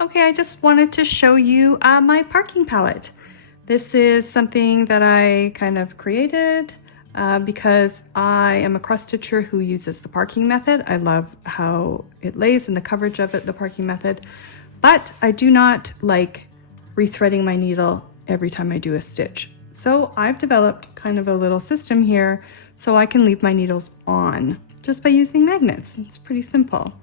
Okay, I just wanted to show you my parking palette. This is something that I kind of created because I am a cross stitcher who uses the parking method. I love how it lays and the coverage of it, the parking method, but I do not like rethreading my needle every time I do a stitch. So I've developed kind of a little system here so I can leave my needles on just by using magnets. It's pretty simple.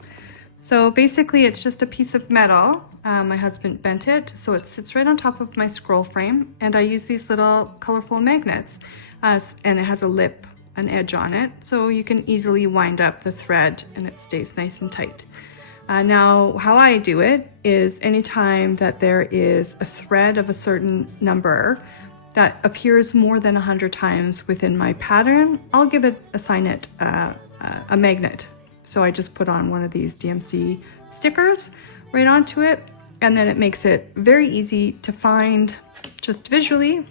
So basically it's just a piece of metal. My husband bent it so it sits right on top of my scroll frame, and I use these little colorful magnets and it has a lip, an edge on it, so you can easily wind up the thread and it stays nice and tight. Now how I do it is anytime that there is a thread of a certain number that appears more than 100 times within my pattern, I'll assign it a magnet. So I just put on one of these DMC stickers right onto it, and then it makes it very easy to find just visually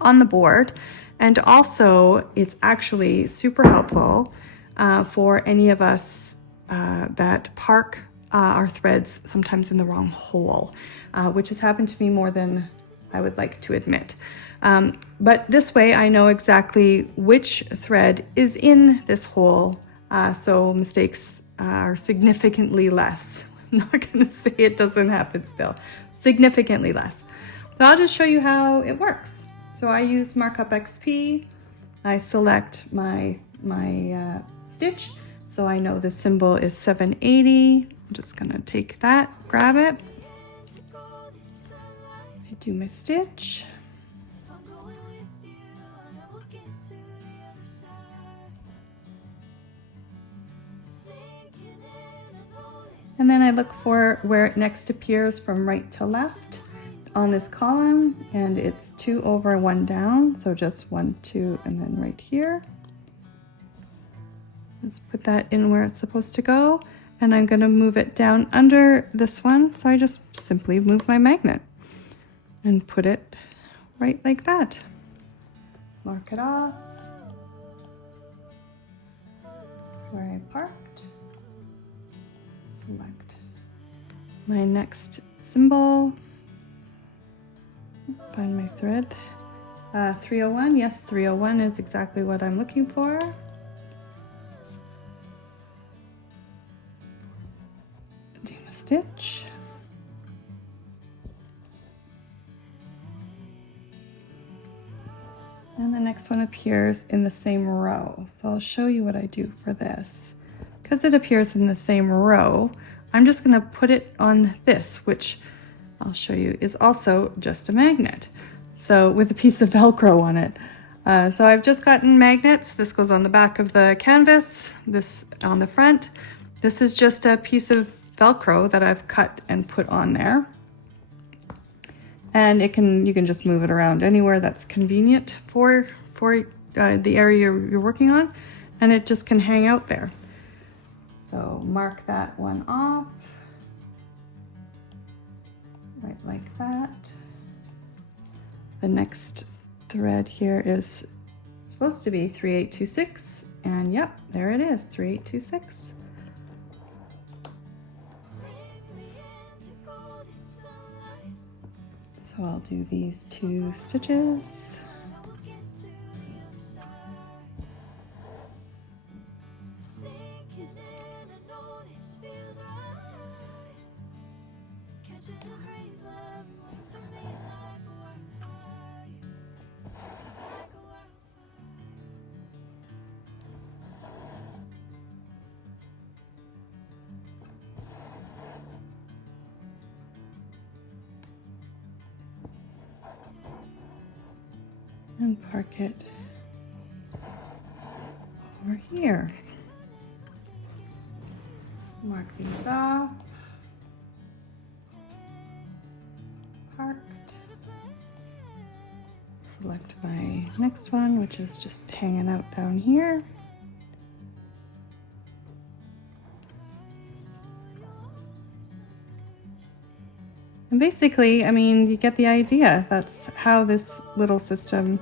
on the board. And also it's actually super helpful for any of us that park our threads sometimes in the wrong hole, which has happened to me more than I would like to admit. But this way I know exactly which thread is in this hole, so mistakes are significantly less. I'm not going to say it doesn't happen still, significantly less. So I'll just show you how it works. So I use Markup XP. I select my stitch, so I know the symbol is 780. I'm just going to take that, grab it. I do my stitch. And then I look for where it next appears from right to left on this column, and it's 2 over 1 down, so just 1, 2, and then right here. Let's put that in where it's supposed to go, and I'm going to move it down under this one, so I just simply move my magnet and put it right like that. Mark it off where I parked. Select my next symbol, find my thread, 301, yes, 301 is exactly what I'm looking for. Do a stitch. And the next one appears in the same row. So I'll show you what I do for this. Because it appears in the same row, I'm just going to put it on this, which I'll show you is also just a magnet. So with a piece of Velcro on it. So I've just gotten magnets. This goes on the back of the canvas, this on the front. This is just a piece of Velcro that I've cut and put on there. And you can just move it around anywhere that's convenient for the area you're working on, and it just can hang out there. So mark that one off, right like that. The next thread here is supposed to be 3826, and yep, there it is, 3826. So I'll do these 2 stitches. And park it over here. Mark these off. Parked. Select my next one, which is just hanging out down here. And basically, I mean, you get the idea. That's how this little system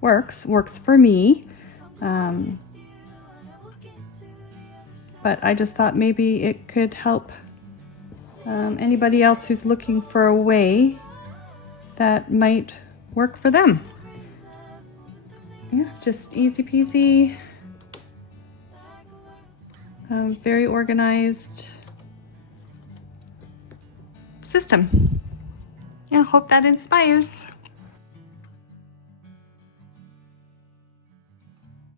works for me. But I just thought maybe it could help anybody else who's looking for a way that might work for them. Yeah, just easy peasy, very organized system. Yeah, hope that inspires.